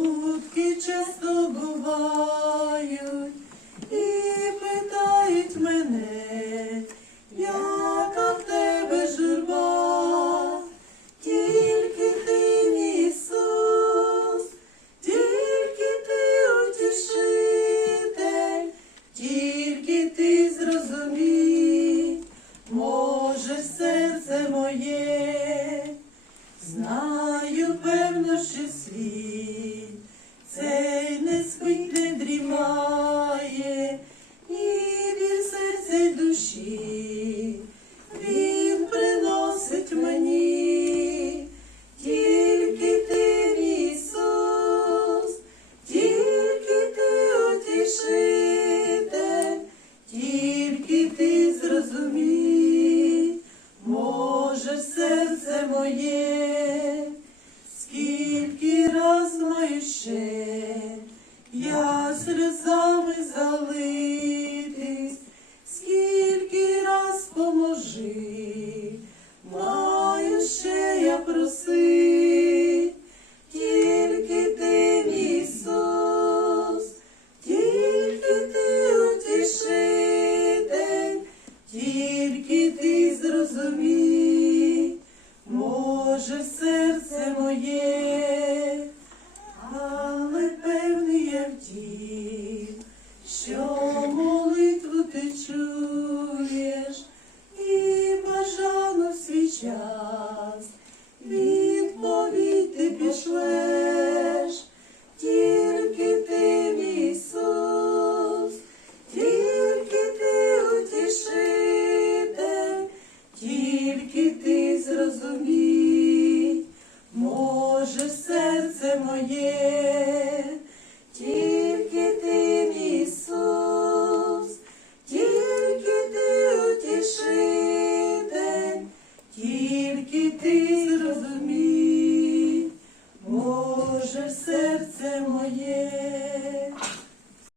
Голубки часто бувають і питають мене, яка в тебе журба, тільки ти, Ісус, тільки ти утішитель, тільки ти зрозумій, може, серце моє, знаю певно, що світ дрімає, і біль серця душі, він приносить мені, тільки ти, Ісус, тільки ти утішитель, тільки ти зрозумій, може, серце моє, скільки раз маю ще сльозами залитись, скільки раз поможи, що молитву ти чуєш і бажано в свій час відповідь ти пішлеш, тільки ти, мій Ісус, тільки ти утішитель, тільки ти зрозумій, може серце моє. плаче серце моє.